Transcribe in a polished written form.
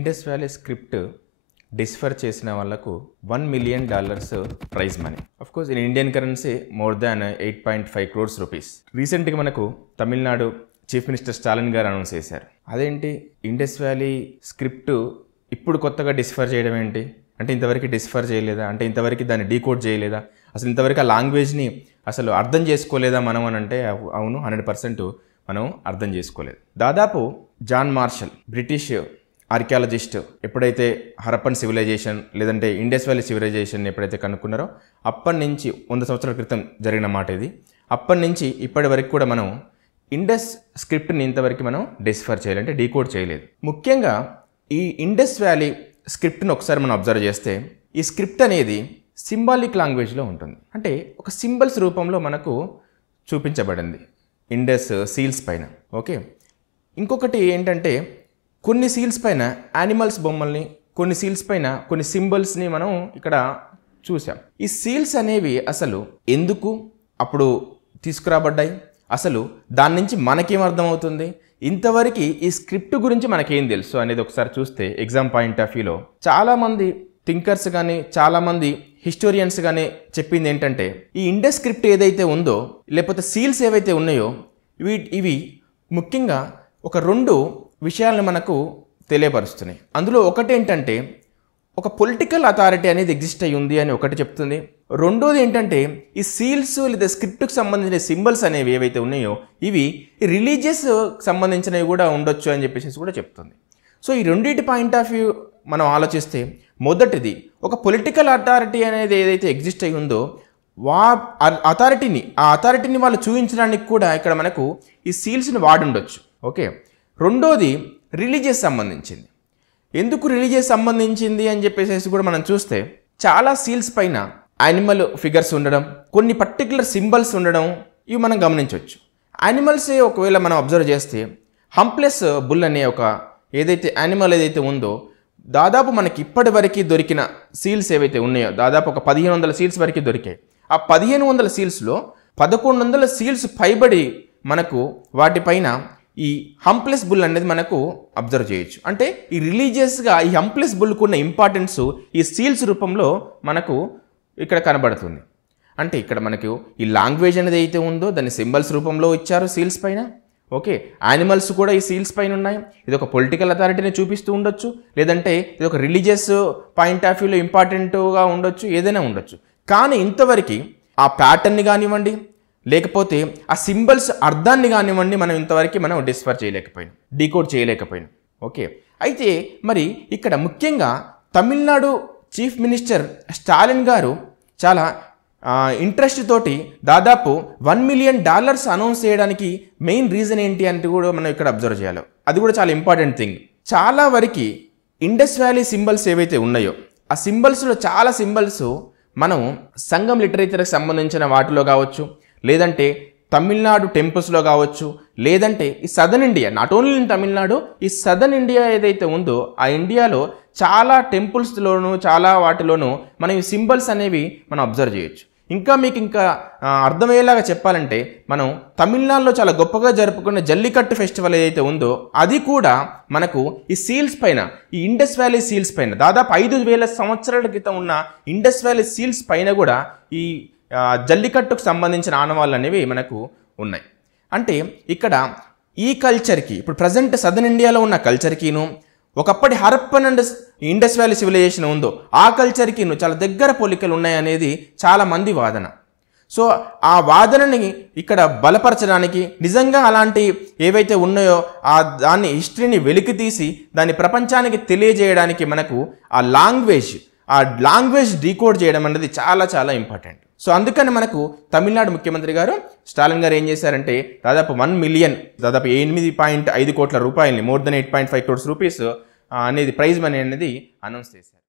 Indus valley script డిస్ఫర్ చేసిన వాళ్ళకు $1 million prize money. Of course in Indian currency more than 8.5 crores rupees. రీసెంట్గా మనకు Tamil Nadu chief minister Stalin గారు announce చేశారు. అదేంటి ఇండస్ వ్యాలీ స్క్రిప్ట్ ఇప్పుడు కొత్తగా డిస్ఫర్ చేయడం ఏంటి అంటే, ఇంతవరకు డిస్ఫర్ చేయలేదా అంటే, ఇంతవరకు దాన్ని డీకోడ్ చేయలేదా, అసలు ఇంతవరకు ఆ లాంగ్వేజ్ని అసలు అర్థం చేసుకోలేదా మనం అని అంటే, అవును 100% మనం అర్థం చేసుకోలేదు. దాదాపు జాన్ మార్షల్ బ్రిటిష్ ఆర్కియాలజిస్ట్ ఎప్పుడైతే హరప్పన్ సివిలైజేషన్ లేదంటే ఇండస్ వ్యాలీ సివిలైజేషన్ ఎప్పుడైతే కనుక్కున్నారో అప్పటి నుంచి 100 సంవత్సరాల క్రితం జరిగిన మాట ఇది. అప్పటి నుంచి ఇప్పటి వరకు కూడా మనం ఇండస్ స్క్రిప్ట్ని ఇంతవరకు మనం డిస్ఫర్ చేయాలంటే డీకోడ్ చేయలేదు. ముఖ్యంగా ఈ ఇండస్ వ్యాలీ స్క్రిప్ట్ని ఒకసారి మనం అబ్జర్వ్ చేస్తే ఈ స్క్రిప్ట్ అనేది సింబాలిక్ లాంగ్వేజ్లో ఉంటుంది. అంటే ఒక సింబల్స్ రూపంలో మనకు చూపించబడింది ఇండస్ సీల్స్ పైన. ఓకే, ఇంకొకటి ఏంటంటే కొన్ని సీల్స్ పైన యానిమల్స్ బొమ్మల్ని, కొన్ని సీల్స్ పైన కొన్ని సింబల్స్ని మనం ఇక్కడ చూసాం. ఈ సీల్స్ అనేవి అసలు ఎందుకు అప్పుడు తీసుకురాబడ్డాయి, అసలు దాని నుంచి మనకేం అర్థమవుతుంది, ఇంతవరకు ఈ స్క్రిప్ట్ గురించి మనకేం తెలుసు అనేది ఒకసారి చూస్తే ఎగ్జామ్ పాయింట్ ఆఫ్ వ్యూలో చాలామంది థింకర్స్ కానీ చాలామంది హిస్టోరియన్స్ కానీ చెప్పింది ఏంటంటే, ఈ ఇండస్ స్క్రిప్ట్ ఏదైతే ఉందో లేకపోతే సీల్స్ ఏవైతే ఉన్నాయో ఇవి ముఖ్యంగా ఒక 2 విషయాలను మనకు తెలియపరుస్తున్నాయి. అందులో ఒకటి ఏంటంటే ఒక పొలిటికల్ అథారిటీ అనేది ఎగ్జిస్ట్ అయ్యి ఉంది అని ఒకటి చెప్తుంది. రెండోది ఏంటంటే ఈ సీల్స్ లేదా స్క్రిప్ట్కి సంబంధించిన సింబల్స్ అనేవి ఏవైతే ఉన్నాయో ఇవి రిలీజియస్ సంబంధించినవి కూడా ఉండొచ్చు అని చెప్పేసి కూడా చెప్తుంది. సో ఈ రెండింటి పాయింట్ ఆఫ్ వ్యూ మనం ఆలోచిస్తే, మొదటిది ఒక పొలిటికల్ అథారిటీ అనేది ఏదైతే ఎగ్జిస్ట్ అయ్యి ఉందో ఆ అథారిటీని వాళ్ళు చూపించడానికి కూడా ఇక్కడ మనకు ఈ సీల్స్ని వాడి ఉండొచ్చు. ఓకే, రెండోది రిలీజియస్ సంబంధించింది. ఎందుకు రిలీజియస్ సంబంధించింది అని చెప్పేసి కూడా మనం చూస్తే చాలా సీల్స్ పైన యానిమల్ ఫిగర్స్ ఉండడం, కొన్ని పర్టికులర్ సింబల్స్ ఉండడం ఇవి మనం గమనించవచ్చు. యానిమల్సే ఒకవేళ మనం అబ్జర్వ్ చేస్తే హంప్లెస్ బుల్ అనే ఒక ఏదైతే యానిమల్ ఏదైతే ఉందో దాదాపు మనకి ఇప్పటి వరకు దొరికిన సీల్స్ ఏవైతే ఉన్నాయో దాదాపు ఒక 1500 సీల్స్ వరకు దొరికాయి. ఆ 1500 సీల్స్లో 1100 సీల్స్ పైబడి మనకు వాటిపైన ఈ హంప్లెస్ బుల్ అనేది మనకు అబ్జర్వ్ చేయొచ్చు. అంటే ఈ రిలీజియస్గా ఈ హంప్లెస్ బుల్కు ఉన్న ఇంపార్టెన్స్ ఈ సీల్స్ రూపంలో మనకు ఇక్కడ కనబడుతుంది. అంటే ఇక్కడ మనకు ఈ లాంగ్వేజ్ అనేది అయితే ఉందో దాన్ని సింబల్స్ రూపంలో ఇచ్చారు సీల్స్ పైన. ఓకే, యానిమల్స్ కూడా ఈ సీల్స్ పైన ఉన్నాయి. ఇది ఒక పొలిటికల్ అథారిటీని చూపిస్తూ ఉండొచ్చు, లేదంటే ఇది ఒక రిలీజియస్ పాయింట్ ఆఫ్ వ్యూలో ఇంపార్టెంట్గా ఉండొచ్చు, ఏదైనా ఉండొచ్చు. కానీ ఇంతవరకు ఆ ప్యాటర్న్ని కానివ్వండి లేకపోతే ఆ సింబల్స్ అర్థాన్ని కానివ్వండి మనం ఇంతవరకు డిస్ఫర్ చేయలేకపోయినాం, డీకోడ్ చేయలేకపోయినాం. ఓకే, అయితే మరి ఇక్కడ ముఖ్యంగా తమిళనాడు చీఫ్ మినిస్టర్ స్టాలిన్ గారు చాలా ఇంట్రెస్ట్ తోటి దాదాపు $1 million అనౌన్స్ చేయడానికి మెయిన్ రీజన్ ఏంటి అంటే కూడా మనం ఇక్కడ అబ్జర్వ్ చేయాలి. అది కూడా చాలా ఇంపార్టెంట్ థింగ్. చాలా వరకు ఇండస్ వ్యాలీ సింబల్స్ ఏవైతే ఉన్నాయో ఆ సింబల్స్లో చాలా సింబల్స్ మనం సంగం లిటరేచర్కి సంబంధించిన వాటిలో కావచ్చు, లేదంటే తమిళనాడు టెంపుల్స్లో కావచ్చు, లేదంటే ఈ southern India, not only in Tamil Nadu, ఈ సదర్న్ ఇండియా ఏదైతే ఉందో ఆ ఇండియాలో చాలా టెంపుల్స్లోనూ చాలా వాటిలోనూ మనం ఈ సింబల్స్ అనేవి మనం అబ్జర్వ్ చేయొచ్చు. ఇంకా అర్థమయ్యేలాగా చెప్పాలంటే మనం తమిళనాడులో చాలా గొప్పగా జరుపుకునే జల్లికట్టు ఫెస్టివల్ ఏదైతే ఉందో అది కూడా మనకు ఈ సీల్స్ పైన, ఈ ఇండస్ వ్యాలీ సీల్స్ పైన దాదాపు 5000 సంవత్సరాల క్రితం ఉన్న ఇండస్ వ్యాలీ సీల్స్ పైన కూడా ఈ జల్లికట్టుకు సంబంధించిన ఆనవాళ్ళు అనేవి మనకు ఉన్నాయి. అంటే ఇక్కడ ఈ కల్చర్కి ఇప్పుడు ప్రజెంట్ సదర్న్ ఇండియాలో ఉన్న కల్చర్కిను ఒకప్పటి Harappan and Indus valley civilisation ఉందో ఆ కల్చర్కిను చాలా దగ్గర పోలికలు ఉన్నాయనేది చాలా మంది వాదన. సో ఆ వాదనని ఇక్కడ బలపరచడానికి నిజంగా అలాంటి ఏవైతే ఉన్నాయో దాన్ని హిస్టరీని వెలికి తీసి దాన్ని ప్రపంచానికి తెలియజేయడానికి మనకు ఆ లాంగ్వేజ్ డీకోడ్ చేయడం అనేది చాలా చాలా ఇంపార్టెంట్. సో అందుకని మనకు తమిళనాడు ముఖ్యమంత్రి గారు స్టాలిన్ గారు ఏం చేశారంటే దాదాపు $1 million, దాదాపు 8.5 కోట్ల రూపాయలని, మోర్ దెన్ 8.5 crores రూపీస్ అనేది ప్రైజ్ మనీ అనేది అనౌన్స్ చేశారు.